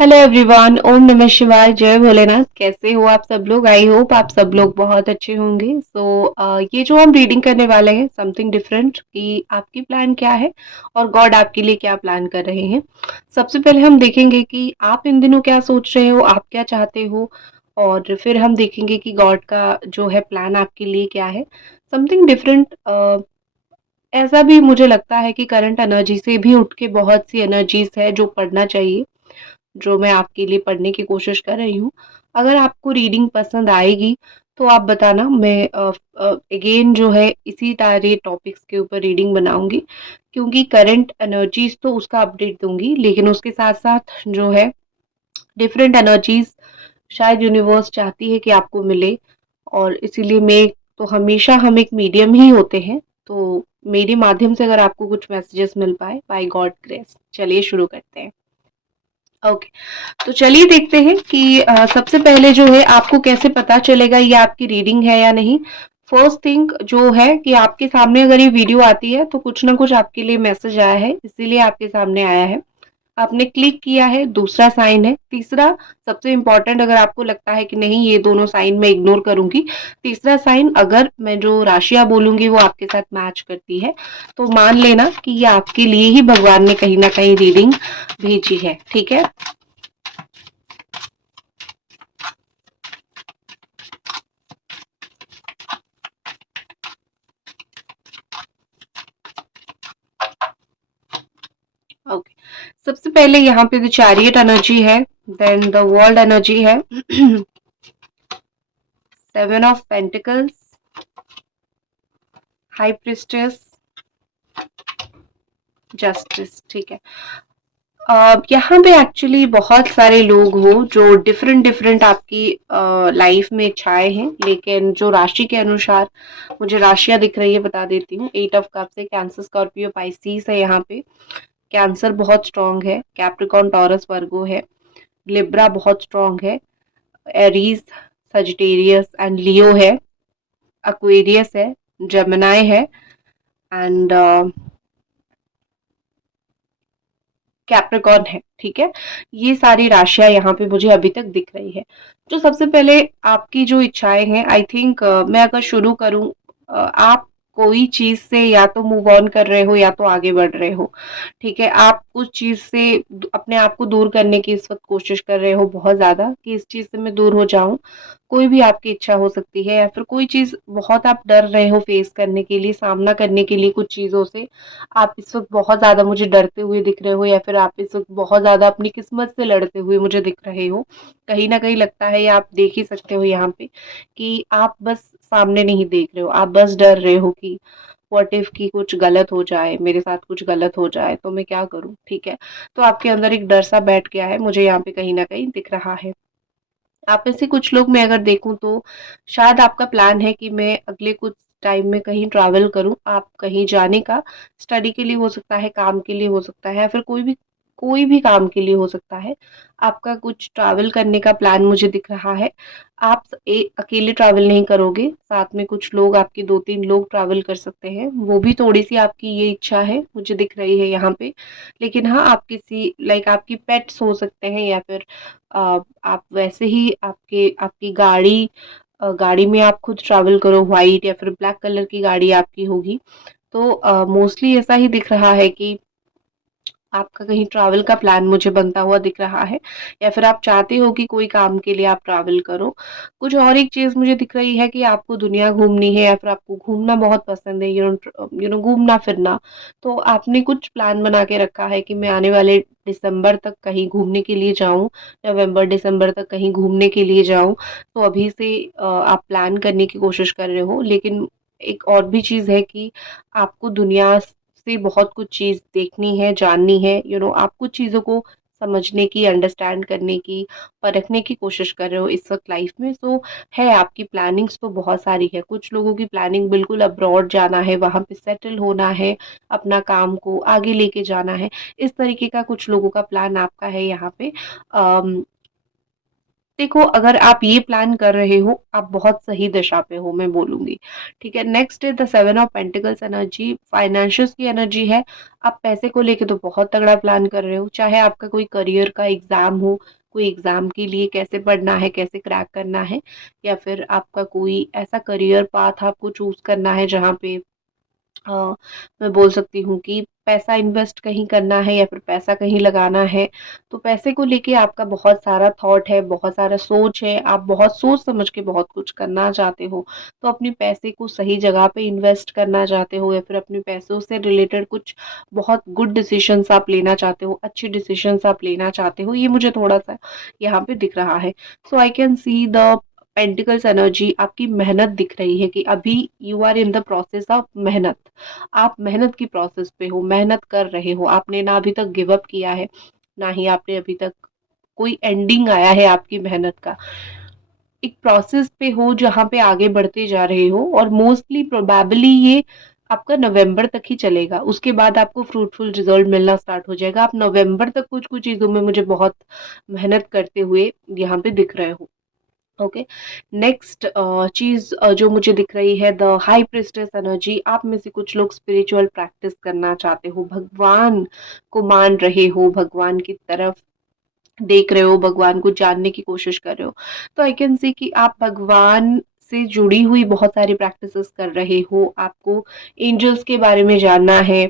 Hello everyone, ओम नमः शिवाय, जय भोलेनाथ। कैसे हो आप सब लोग? आई होप आप सब लोग बहुत अच्छे होंगे। ये जो हम रीडिंग करने वाले हैं समथिंग डिफरेंट, कि आपकी प्लान क्या है और गॉड आपके लिए क्या प्लान कर रहे हैं। सबसे पहले हम देखेंगे कि आप इन दिनों क्या सोच रहे हो, आप क्या चाहते हो, और फिर हम देखेंगे कि गॉड का जो है प्लान आपके लिए क्या है। Something different. ऐसा भी मुझे लगता है कि करंट एनर्जी से भी उठ के बहुत सी एनर्जीज है जो पढ़ना चाहिए, जो मैं आपके लिए पढ़ने की कोशिश कर रही हूँ। अगर आपको रीडिंग पसंद आएगी तो आप बताना, मैं अगेन जो है इसी सारे टॉपिक्स के ऊपर रीडिंग बनाऊंगी, क्योंकि करंट एनर्जीज तो उसका अपडेट दूंगी, लेकिन उसके साथ साथ जो है डिफरेंट एनर्जीज शायद यूनिवर्स चाहती है कि आपको मिले। और इसीलिए मैं तो हमेशा हम एक मीडियम ही होते हैं, तो मेरे माध्यम से अगर आपको कुछ मैसेजेस मिल पाए, बाय गॉड ग्रेस। चलिए शुरू करते हैं। ओके, तो चलिए देखते हैं कि सबसे पहले जो है आपको कैसे पता चलेगा ये आपकी रीडिंग है या नहीं। फर्स्ट थिंग जो है कि आपके सामने अगर ये वीडियो आती है तो कुछ ना कुछ आपके लिए मैसेज आया है, इसीलिए आपके सामने आया है। आपने क्लिक किया है, दूसरा साइन है। तीसरा सबसे इंपॉर्टेंट, अगर आपको लगता है कि नहीं ये दोनों साइन मैं इग्नोर करूंगी, तीसरा साइन अगर मैं जो राशियां बोलूंगी वो आपके साथ मैच करती है, तो मान लेना कि ये आपके लिए ही भगवान ने कहीं ना कहीं रीडिंग भेजी है। ठीक है। ओके, सबसे पहले यहाँ पे द चैरियट एनर्जी है, देन द वर्ल्ड एनर्जी है, seven of pentacles, high priestess, justice. ठीक है। यहाँ पे एक्चुअली बहुत सारे लोग हो जो डिफरेंट डिफरेंट आपकी लाइफ में छाए हैं, लेकिन जो राशि के अनुसार मुझे राशियां दिख रही है बता देती हूँ। एट ऑफ कप से कैंसर, स्कॉर्पियो, पाइसिस है यहाँ पे। कैंसर बहुत स्ट्रांग है, कैप्रिकॉन, टॉरस, वर्गो है, लिब्रा बहुत स्ट्रांग है, एरीज, सजिटेरियस एंड लियो है, एक्वेरियस है, जेमिनाई है, एंड कैप्रिकॉर्न है। ठीक है। ये सारी राशियां यहाँ पे मुझे अभी तक दिख रही है। जो सबसे पहले आपकी जो इच्छाएं हैं, आई थिंक मैं अगर शुरू करूं, आप कोई चीज से या तो मूव ऑन कर रहे हो या तो आगे बढ़ रहे हो। ठीक है। आप उस चीज से अपने आप को दूर करने की इस वक्त कोशिश कर रहे हो बहुत ज्यादा, कि इस चीज से मैं दूर हो जाऊं। कोई भी आपकी इच्छा हो सकती है, या फिर कोई चीज बहुत आप डर रहे हो फेस करने के लिए, सामना करने के लिए कुछ चीजों से। आप इस वक्त बहुत ज्यादा मुझे डरते हुए दिख रहे हो, या फिर आप इस वक्त बहुत ज्यादा अपनी किस्मत से लड़ते हुए मुझे दिख रहे हो। कहीं ना कहीं लगता है, या आप देख ही सकते हो यहाँ पे, कि आप बस सामने नहीं देख रहे हो, आप बस डर रहे हो कि व्हाट इफ की कुछ गलत हो जाए, मेरे साथ कुछ गलत हो जाए तो मैं क्या करूं। ठीक है। तो आपके अंदर एक डर सा बैठ गया है, मुझे यहाँ पे कहीं ना कहीं दिख रहा है। आप में से कुछ लोग मैं अगर देखूं तो शायद आपका प्लान है कि मैं अगले कुछ टाइम में कहीं ट्रैवल करूं। आप कहीं जाने का, स्टडी के लिए हो सकता है, काम के लिए हो सकता है, या फिर कोई भी काम के लिए हो सकता है। आपका कुछ ट्रैवल करने का प्लान मुझे दिख रहा है। आप अकेले ट्रैवल नहीं करोगे, साथ में कुछ लोग, आपके दो तीन लोग ट्रैवल कर सकते हैं। वो भी थोड़ी सी आपकी ये इच्छा है मुझे दिख रही है यहाँ पे। लेकिन हाँ, आप किसी लाइक आपकी पेट्स हो सकते हैं, या फिर आप वैसे ही आपकी गाड़ी, गाड़ी में आप खुद ट्रैवल करो, व्हाइट या फिर ब्लैक कलर की गाड़ी आपकी होगी। तो मोस्टली ऐसा ही दिख रहा है कि आपका कहीं ट्रैवल का प्लान मुझे बनता हुआ दिख रहा है, या फिर आप चाहते हो कि कोई काम के लिए आप ट्रैवल करो। कुछ और एक चीज मुझे दिख रही है कि आपको दुनिया घूमनी है, या फिर आपको घूमना बहुत पसंद है, यू नो घूमना फिरना। तो आपने कुछ प्लान बना के रखा है कि मैं आने वाले दिसंबर तक कहीं घूमने के लिए जाऊं, नवंबर दिसंबर तक कहीं घूमने के लिए जाऊं। तो अभी से आप प्लान करने की कोशिश कर रहे हो। लेकिन एक और भी चीज है कि आपको दुनिया से बहुत कुछ चीज देखनी है, जाननी है, आप कुछ चीजों को समझने की, अंडरस्टैंड करने की, परखने की कोशिश कर रहे हो इस वक्त लाइफ में। सो है, आपकी प्लानिंग्स तो बहुत सारी है। कुछ लोगों की प्लानिंग बिल्कुल अब्रॉड जाना है, वहां पे सेटल होना है, अपना काम को आगे लेके जाना है। इस तरीके का कुछ लोगों का प्लान आपका है यहाँ पे। देखो, अगर आप ये प्लान कर रहे हो, आप बहुत सही दिशा पे हो, मैं बोलूँगी। ठीक है, नेक्स्ट है the 7 of pentacles energy, financials की एनर्जी है। आप पैसे को लेके तो बहुत तगड़ा प्लान कर रहे हो, चाहे आपका कोई करियर का एग्ज़ाम हो, कोई एग्ज़ाम के लिए कैसे पढ़ना है, कैसे क्रैक करना है, या फिर आपका कोई ऐसा करियर पाथ आपको चूज़ करना है जहाँ पे अ, मैं बोल सकती हूँ कि पैसा इन्वेस्ट कहीं करना है या फिर पैसा कहीं लगाना है, तो पैसे को लेके आपका बहुत सारा थॉट है, बहुत सारा सोच है, आप बहुत सोच समझ के बहुत कुछ करना चाहते हो। तो अपने पैसे को सही जगह पे इन्वेस्ट करना चाहते हो या फिर अपने पैसों से रिलेटेड कुछ बहुत गुड डिसीजंस आप लेना चाहते हो, अच्छे डिसीजंस आप लेना चाहते हो, ये मुझे थोड़ा-सा यहाँ पे दिख रहा है। So I can see the pentacles energy, आपकी मेहनत दिख रही है कि अभी you are in the process of मेहनत। आप मेहनत की प्रोसेस पे हो, मेहनत कर रहे हो, आपने ना अभी तक गिव अप किया है, ना ही आपने अभी तक कोई एंडिंग आया है आपकी मेहनत का। एक प्रोसेस पे हो जहाँ पे आगे बढ़ते जा रहे हो, और मोस्टली प्रोबेबली ये आपका नवंबर तक ही चलेगा। उसके बाद आपको फ्रूटफुल रिजल्ट मिलना स्टार्ट हो जाएगा। आप नवंबर तक कुछ-कुछ चीज़ों में मुझे बहुत मेहनत करते हुए यहाँ पे दिख रहे हो। ओके, नेक्स्ट चीज जो मुझे दिख रही है द हाई प्रिस्टेस एनर्जी, आप में से कुछ लोग स्पिरिचुअल प्रैक्टिस करना चाहते हो, भगवान को मान रहे हो, भगवान की तरफ देख रहे हो, भगवान को जानने की कोशिश कर रहे हो। तो आई कैन सी कि आप भगवान से जुड़ी हुई बहुत सारी प्रैक्टिसेस कर रहे हो, आपको एंजल्स के बारे में जानना है,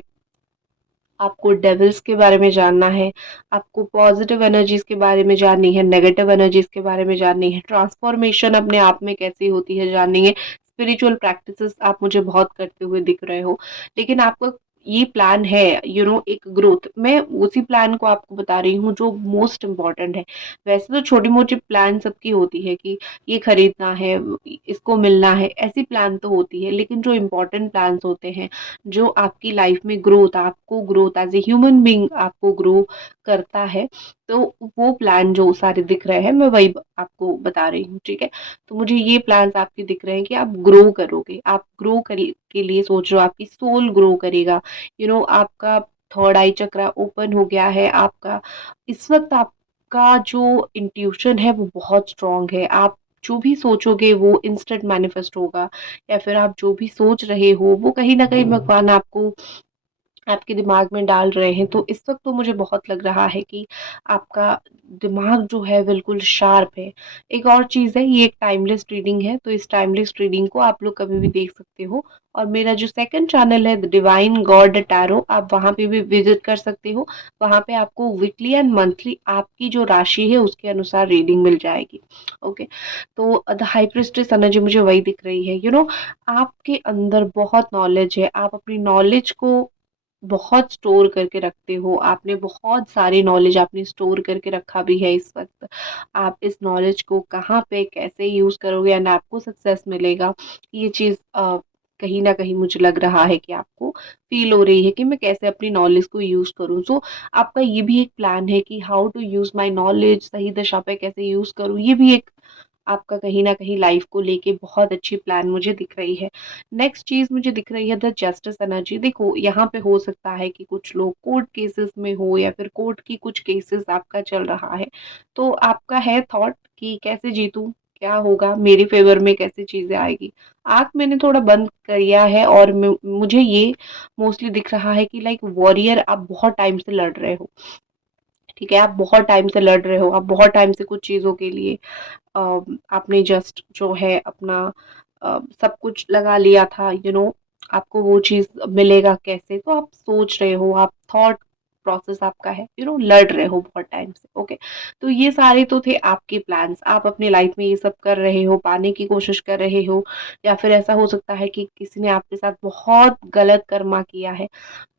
आपको डेविल्स के बारे में जानना है, आपको पॉजिटिव एनर्जीज के बारे में जाननी है, नेगेटिव एनर्जीज के बारे में जाननी है, ट्रांसफॉर्मेशन अपने आप में कैसी होती है जाननी है, स्पिरिचुअल प्रैक्टिसेस आप मुझे बहुत करते हुए दिख रहे हो। लेकिन आपका ये प्लान है, एक ग्रोथ, मैं उसी प्लान को आपको बता रही हूँ जो मोस्ट इम्पॉर्टेंट है। वैसे तो छोटी मोटी प्लान सबकी होती है कि ये खरीदना है, इसको मिलना है, ऐसी प्लान तो होती है, लेकिन जो इम्पोर्टेंट प्लान्स होते हैं, जो आपकी लाइफ में ग्रोथ, आपको growth as a human being आपको ग्रो करता है, तो वो प्लान जो सारे दिख रहे हैं, मैं वही आपको बता रही हूँ। ठीक है, तो मुझे ये प्लान्स आपके दिख रहे हैं कि आप ग्रो करोगे, आप ग्रो के लिए सोच रहे हो, आपकी सोल ग्रो करेगा। आपका थर्ड आई चक्रा ओपन हो गया है, आपका इस वक्त आपका जो इंट्यूशन है वो बहुत स्ट्रांग है। आप जो भी सोचोगे वो इंस्टेंट मैनिफेस्ट होगा, या फिर आप जो भी सोच रहे हो वो कहीं न कहीं भगवान आपको आपके दिमाग में डाल रहे हैं। तो इस वक़्त तो मुझे बहुत लग रहा है कि आपका दिमाग जो है बिल्कुल शार्प है। एक और चीज़ है, ये एक टाइमलेस रीडिंग है, तो इस टाइमलेस रीडिंग को आप लोग कभी भी देख सकते हो, और मेरा जो सेकंड चैनल है द डिवाइन गॉड टैरो, आप वहाँ पे भी विज़िट कर सकते हो। वहाँ पे आपको वीकली एंड मंथली आपकी जो राशि है उसके अनुसार रीडिंग मिल जाएगी। ओके, तो द हाई प्रीस्टेस एनर्जी मुझे वही दिख रही है। आपके अंदर बहुत नॉलेज है, आप अपनी नॉलेज को बहुत स्टोर करके रखते हो, आपने बहुत सारी नॉलेज आपने स्टोर करके रखा भी है इस वक़्त। आप इस नॉलेज को कहाँ पे कैसे यूज़ करोगे एंड आपको सक्सेस मिलेगा, ये चीज़ कहीं न कहीं मुझे लग रहा है कि आपको फ़ील हो रही है कि मैं कैसे अपनी नॉलेज को यूज़ करूँ। सो आपका ये भी एक प्लान है कि how to use my knowledge, सही दिशा पे कैसे यूज़ करूँ, ये भी एक आपका कहीं न कहीं लाइफ़ को लेके बहुत अच्छी प्लान मुझे दिख रही है। नेक्स्ट चीज़ मुझे दिख रही है द जस्टिस एनर्जी। देखो, यहाँ पे हो सकता है कि कुछ लोग कोर्ट केसेस में हो या फिर कोर्ट की कुछ केसेस आपका चल रहा है। तो आपका है थॉट कि कैसे जीतूँ? क्या होगा? मेरे फ़ेवर में कैसे चीज़ें आएगी? आँख मैंने थोड़ा बंद किया है, और मुझे ये मोस्टली दिख रहा है कि लाइक वॉरियर आप बहुत टाइम से लड़ रहे हो। ठीक है? आप बहुत टाइम से लड़ रहे हो, आप बहुत टाइम से कुछ चीज़ों के लिए आपने जस्ट जो है अपना सब कुछ लगा लिया था, आपको वो चीज़ मिलेगा कैसे? तो आप सोच रहे हो, आप थॉट प्रोसेस आपका है, लड़ रहे हो बहुत टाइम से, ओके? तो ये सारे तो थे आपके प्लान्स, आप अपनी लाइफ में ये सब कर रहे हो, पाने की कोशिश कर रहे हो, या फिर ऐसा हो सकता है कि किसी ने आपके साथ बहुत गलत कर्मा किया है,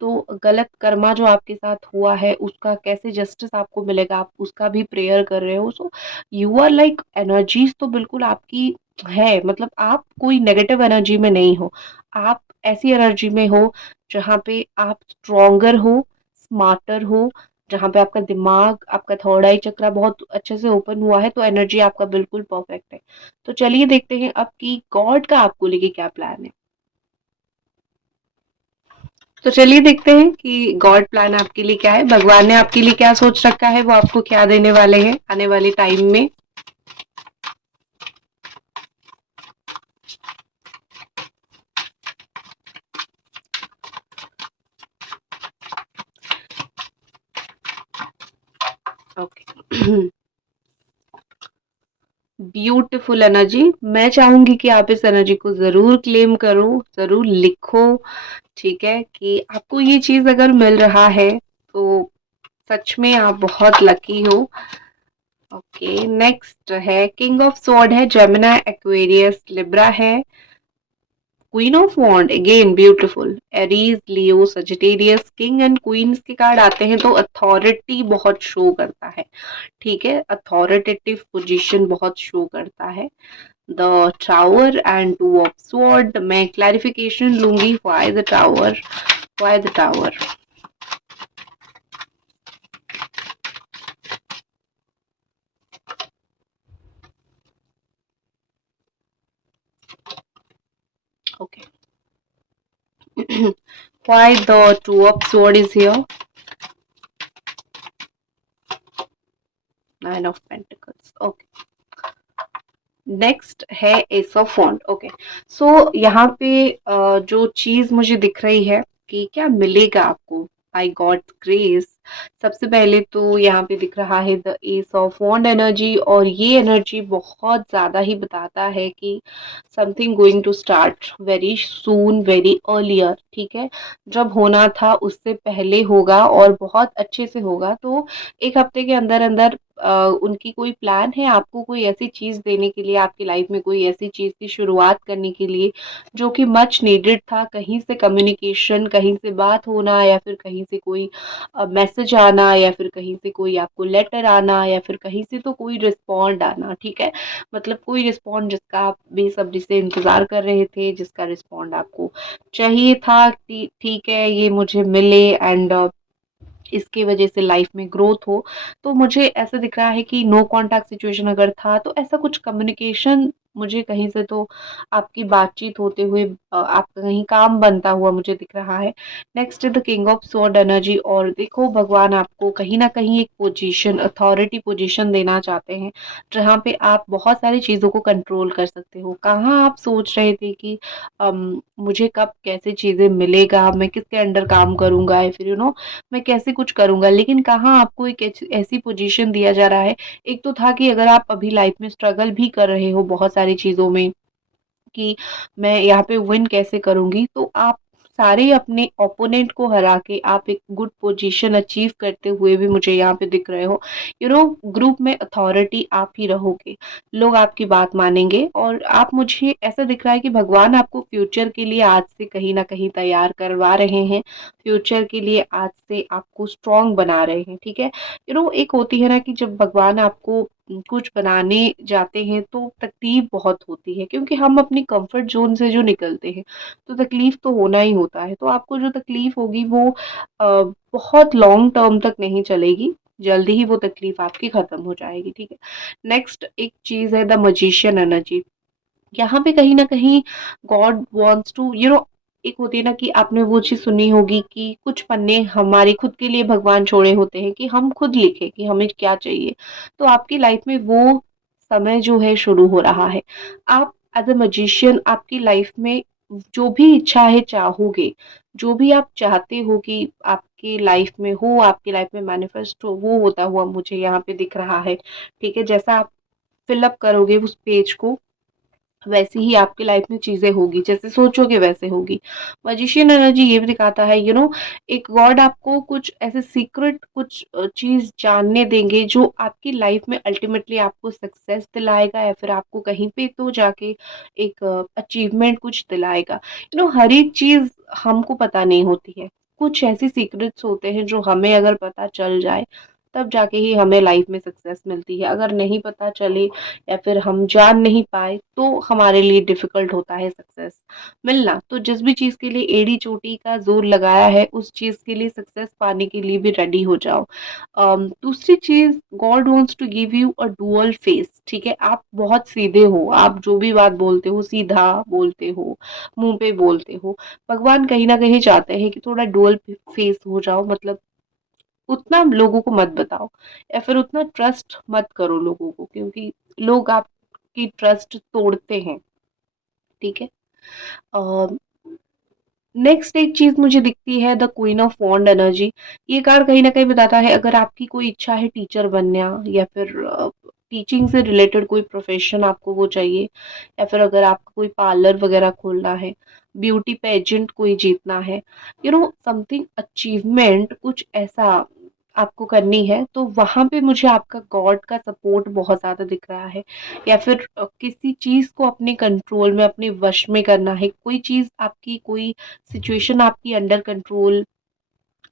तो गलत कर्मा जो आपके साथ हुआ है उसका कैसे जस्टिस आपको मिलेगा, आप उसका भी प्रेयर कर रहे हो। So you are like energies तो बिल्कुल आपकी है, मतलब आप कोई नेगेटिव एनर्जी में नहीं हो, आप ऐसी एनर्जी में हो जहाँ पे आप स्ट्रोंगर हो, स्मार्टर हो, जहाँ पे आपका दिमाग, आपका थर्ड आई चक्रा बहुत अच्छे से ओपन हुआ है, तो एनर्जी आपका बिल्कुल परफेक्ट है। तो चलिए देखते हैं अब कि गॉड का आपको लेके क्या प्लान है। तो चलिए देखते हैं कि गॉड प्लान आपके लिए क्या है, भगवान ने आपके लिए क्या सोच रखा है, वो आपको क्या देने वाले हैं आने वाले टाइम में। Beautiful energy. मैं चाहूंगी कि आप इस एनर्जी को जरूर क्लेम करो, जरूर लिखो। ठीक है कि आपको ये चीज अगर मिल रहा है तो सच में आप बहुत लकी हो। ओके, नेक्स्ट है किंग ऑफ स्वॉर्ड है, जेमिनी, एक्वेरियस, लिब्रा है। Queen of wand again beautiful, Aries, Leo, Sagittarius. King and queens के कार्ड आते हैं तो अथॉरिटी बहुत शो करता है। ठीक है, अथॉरिटेटिव पोजीशन बहुत शो करता है। The tower and two of sword. मैं क्लैरिफिकेशन लूंगी, why the tower, why the tower. Okay, why the two of sword is here? Nine of Pentacles. Okay. Next है एस ऑफ वॉन्ड। ओके, सो यहाँ पे जो चीज मुझे दिख रही है कि क्या मिलेगा आपको, आई गॉड ग्रेस। सबसे पहले तो यहाँ पे दिख रहा है the ace of wand energy, और ये एनर्जी बहुत ज्यादा ही बताता है कि something going to start very soon, very earlier. ठीक है, जब होना था उससे पहले होगा और बहुत अच्छे से होगा। तो एक हफ्ते के अंदर अंदर उनकी कोई प्लान है आपको कोई ऐसी चीज देने के लिए, आपकी लाइफ में कोई ऐसी चीज की शुरुआत करने के लिए जो कि मच नीडेड था। कहीं से कम्युनिकेशन, कहीं से बात होना, या फिर कहीं से कोई मैसेज आना, या फिर कहीं से कोई आपको लेटर आना, या फिर कहीं से तो कोई रिस्पॉन्ड आना। ठीक है, मतलब कोई रिस्पॉन्ड जिसका आप बेसब्री से इंतजार कर रहे थे, जिसका रिस्पॉन्ड आपको चाहिए था कि ठीक है ये मुझे मिले एंड इसकी वजह से लाइफ में ग्रोथ हो। तो मुझे ऐसा दिख रहा है कि नो कांटेक्ट सिचुएशन अगर था तो ऐसा कुछ कम्युनिकेशन मुझे कहीं से तो आपकी बातचीत होते हुए आपका कहीं काम बनता हुआ मुझे दिख रहा है। Next the king of sword energy, और देखो भगवान आपको कहीं ना कहीं एक पोजीशन, अथॉरिटी पोजीशन देना चाहते हैं जहाँ पे आप बहुत सारी चीजों को कंट्रोल कर सकते हो। कहाँ आप सोच रहे थे कि मुझे कब कैसे चीजें मिलेगा, मैं किसके अंडर काम करूंगा, या फिर मैं कैसे कुछ करूंगा, लेकिन कहाँ आपको एक ऐसी पोजीशन दिया जा रहा है। एक तो था कि अगर आप अभी लाइफ में स्ट्रगल भी कर रहे हो बहुत सारी चीजों में कि मैं यहाँ पे विन कैसे करूंगी, तो आप सारे अपने ओपोनेंट को हरा के आप एक गुड पोजीशन अचीव करते हुए भी मुझे यहाँ पे दिख रहे हो। ग्रुप में अथॉरिटी आप ही रहोगे, लोग आपकी बात मानेंगे, और आप, मुझे ऐसा दिख रहा है कि भगवान आपको फ्यूचर के लिए आज से कहीं ना कहीं तैयार करवा रहे हैं। फ्यूचर के लिए आज से आपको स्ट्रांग बना रहे हैं। ठीक है, एक होती है ना कि जब भगवान आपको कुछ बनाने जाते हैं तो तकलीफ बहुत होती है, क्योंकि हम अपनी कंफर्ट जोन से जो निकलते हैं तो तकलीफ तो होना ही होता है। तो आपको जो तकलीफ होगी वो बहुत लॉन्ग टर्म तक नहीं चलेगी, जल्दी ही वो तकलीफ आपकी खत्म हो जाएगी। ठीक है, नेक्स्ट एक चीज है द मजिशियन एनर्जी। यहाँ पे कहीं ना कहीं गॉड वॉन्ट्स टू एक होती है ना कि आपने वो चीज सुनी होगी कि कुछ पन्ने हमारे खुद के लिए भगवान छोड़े होते हैं कि हम खुद लिखे कि हमें क्या चाहिए। तो आपकी लाइफ में वो समय जो है शुरू हो रहा है। आप एज अ मजिशियन आपकी लाइफ में जो भी इच्छा है चाहोगे, जो भी आप चाहते हो कि आपकी लाइफ में हो, आपकी लाइफ में मैनिफेस्ट हो, वो होता हुआ मुझे यहाँ पे दिख रहा है। ठीक है, जैसा आप फिलअप करोगे उस पेज को, वैसी ही आपकी लाइफ में चीजें होगी, जैसे सोचोगे वैसे होगी। मजिशियन एनर्जी ये भी दिखाता है एक गॉड आपको कुछ ऐसे सीक्रेट कुछ चीज जानने देंगे जो आपकी लाइफ में अल्टीमेटली आपको सक्सेस दिलाएगा, या फिर आपको कहीं पे तो जाके एक अचीवमेंट कुछ दिलाएगा। हर एक चीज हमको पता नहीं होती है, कुछ ऐसी सीक्रेट्स होते हैं जो हमें अगर पता चल जाए तब जाके ही हमें लाइफ में सक्सेस मिलती है। अगर नहीं पता चले या फिर हम जान नहीं पाए तो हमारे लिए डिफिकल्ट होता है सक्सेस मिलना। तो जिस भी चीज के लिए एड़ी चोटी का जोर लगाया है उस चीज के लिए, सक्सेस पाने के लिए भी रेडी हो जाओ। दूसरी चीज, God wants to give you a dual face. ठीक है, आप बहुत सीधे हो, आप जो भी बात बोलते हो सीधा बोलते हो, मुंह पे बोलते हो। भगवान कहीं ना कहीं चाहते हैं कि थोड़ा डुअल फेस हो जाओ, मतलब उतना लोगों को मत बताओ, या फिर उतना ट्रस्ट मत करो लोगों को, क्योंकि लोग आपकी ट्रस्ट तोड़ते हैं। ठीक है, नेक्स्ट एक चीज मुझे दिखती है the queen of wand energy. ये कार्ड कहीं ना कहीं बताता है अगर आपकी कोई इच्छा है टीचर बनना, या फिर टीचिंग से रिलेटेड कोई प्रोफेशन आपको वो चाहिए, या फिर अगर आपको कोई पार्लर वगैरह खोलना है, ब्यूटी पेजेंट कोई जीतना है, समथिंग अचीवमेंट कुछ ऐसा आपको करनी है, तो वहां पे मुझे आपका गॉड का सपोर्ट बहुत ज्यादा दिख रहा है। या फिर किसी चीज को अपने कंट्रोल में, अपने वश में करना है, कोई चीज आपकी, कोई सिचुएशन आपकी अंडर कंट्रोल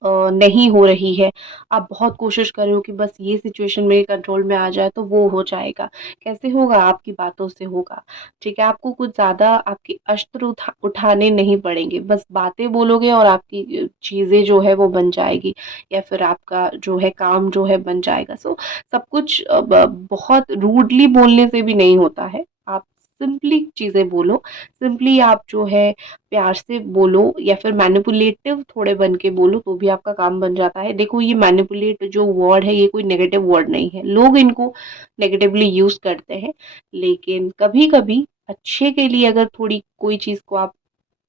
नहीं हो रही है, आप बहुत कोशिश कर रहे हो कि बस ये सिचुएशन मेरे कंट्रोल में आ जाए तो वो हो जाएगा। कैसे होगा? आपकी बातों से होगा। ठीक है, आपको कुछ ज्यादा आपके अस्त्र उठाने नहीं पड़ेंगे, बस बातें बोलोगे और आपकी चीजें जो है वो बन जाएगी, या फिर आपका जो है काम जो है बन जाएगा। सो सब कुछ बहुत रूडली बोलने से भी नहीं होता है। आप सिंपली चीजें बोलो, सिंपली आप जो है प्यार से बोलो, या फिर मैनिपुलेटिव थोड़े बन के बोलो, तो भी आपका काम बन जाता है। देखो, ये मैनिपुलेट जो वर्ड है ये कोई नेगेटिव वर्ड नहीं है, लोग इनको नेगेटिवली यूज करते हैं, लेकिन कभी कभी अच्छे के लिए अगर थोड़ी कोई चीज को आप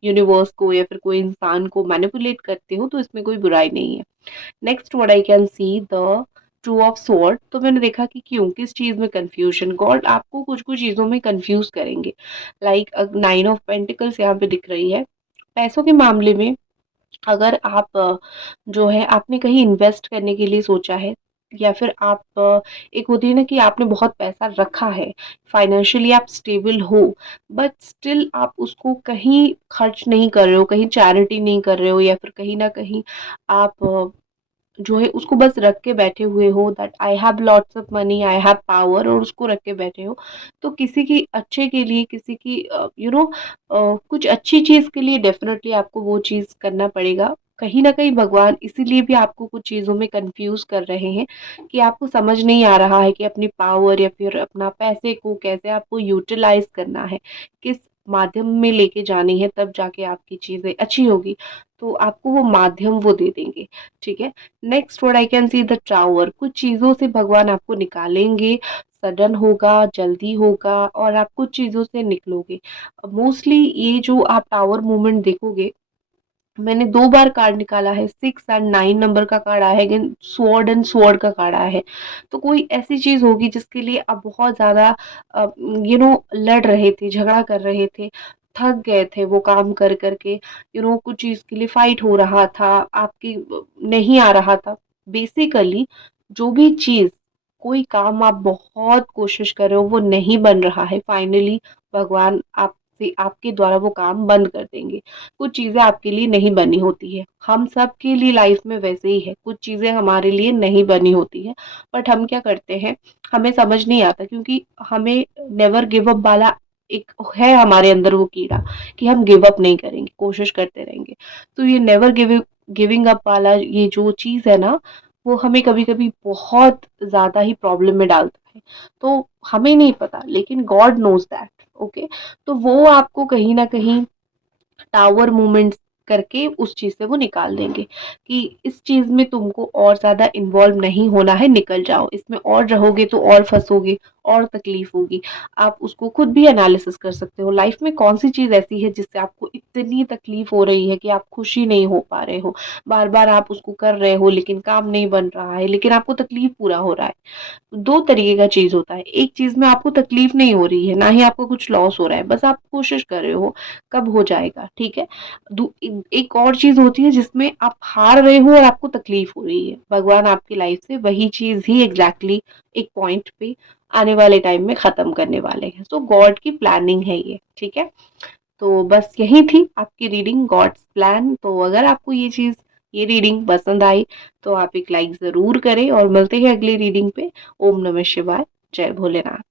यूनिवर्स को या फिर कोई इंसान को मैनिपुलेट करते हो तो इसमें कोई बुराई नहीं है। Next word I can see the two of sword. तो मैंने देखा कि क्यों, किस चीज में कंफ्यूजन, गॉड आपको कुछ कुछ चीजों में कंफ्यूज करेंगे। लाइक नाइन ऑफ पेंटिकल्स यहाँ पे दिख रही है। पैसों के मामले में अगर आप जो है आपने कहीं इन्वेस्ट करने के लिए सोचा है, या फिर आप एक होती है ना कि आपने बहुत पैसा रखा है, फाइनेंशियली आप स्टेबल हो, बट स्टिल आप उसको कहीं खर्च नहीं कर रहे हो, कहीं चैरिटी नहीं कर रहे हो, या फिर कहीं ना कहीं आप जो है उसको बस रख के बैठे हुए हो, that I have lots of money, I have power, और उसको रख के बैठे हो, तो किसी की अच्छे के लिए, किसी की कुछ अच्छी चीज के लिए डेफिनेटली आपको वो चीज करना पड़ेगा। कहीं ना कहीं भगवान इसीलिए भी आपको कुछ चीजों में कंफ्यूज कर रहे हैं कि आपको समझ नहीं आ रहा है कि अपनी पावर या फिर अपना पैसे को कैसे आपको यूटिलाइज करना है, किस माध्यम में लेके जानी है, तब जाके आपकी चीजें अच्छी होगी। तो आपको वो माध्यम वो दे देंगे। ठीक है। Next word I can see the tower. कुछ चीजों से भगवान आपको निकालेंगे, सडन होगा, जल्दी होगा, और आप कुछ चीजों से निकलोगे। मोस्टली ये जो आप टावर मूवमेंट देखोगे, मैंने 2 बार कार्ड निकाला है, 6 और 9 नंबर का कार्ड आया है, लेकिन स्वॉर्ड एंड स्वॉर्ड का कार्ड आया है। तो कोई ऐसी चीज होगी जिसके लिए आप बहुत ज्यादा लड़ रहे थे, झगड़ा कर रहे थे, थक गए थे वो काम कर करके, कुछ चीज के लिए फाइट हो रहा था, आपकी नहीं आ रहा था। बेसिकली जो भी चीज, कोई काम आप बहुत कोशिश कर रहे हो वो नहीं बन रहा है, फाइनली भगवान आपसे, आपके द्वारा वो काम बंद कर देंगे। कुछ चीजें आपके लिए नहीं बनी होती है, हम सब के लिए लाइफ में वैसे ही है, कुछ चीजें हमारे लिए नहीं बनी होती है, बट हम क्या करते हैं, हमें समझ नहीं आता, क्योंकि हमें नेवर गिव अप वाला एक है हमारे अंदर वो कीड़ा, कि हम गिव अप नहीं करेंगे, कोशिश करते रहेंगे। तो ये नेवर गिविंग अप वाला ये जो चीज है ना, वो हमें कभी कभी बहुत ज्यादा ही प्रॉब्लम में डालता है। तो हमें नहीं पता, लेकिन गॉड नोज दैट। ओके। तो वो आपको कहीं ना कहीं टावर मूवमेंट्स करके उस चीज से वो निकाल देंगे, कि इस चीज में तुमको और ज्यादा इन्वॉल्व नहीं होना है, निकल जाओ, इसमें और रहोगे तो और फंसोगे, और तकलीफ होगी। आप उसको खुद भी एनालिसिस कर सकते हो, लाइफ में कौन सी चीज ऐसी है जिससे आपको इतनी तकलीफ हो रही है कि आप खुशी नहीं हो पा रहे हो, बार बार आप उसको कर रहे हो लेकिन काम नहीं बन रहा है, लेकिन आपको तकलीफ पूरा हो रहा है। दो तरीके का चीज होता है, एक चीज में आपको तकलीफ नहीं हो रही है, ना ही आपको कुछ लॉस हो रहा है, बस आप कोशिश कर रहे हो, कब हो जाएगा। ठीक है। एक और चीज होती है जिसमें आप हार रहे हो और आपको तकलीफ हो रही है, भगवान आपकी लाइफ से वही चीज ही एग्जैक्टली एक पॉइंट पे आने वाले टाइम में खत्म करने वाले हैं। तो गॉड की प्लानिंग है ये। ठीक है। तो बस यही थी आपकी रीडिंग, गॉड्स प्लान। तो अगर आपको ये रीडिंग पसंद आई तो आप एक लाइक जरूर करें, और मिलते हैं अगली रीडिंग पे। ओम नमः शिवाय। जय भोलेनाथ।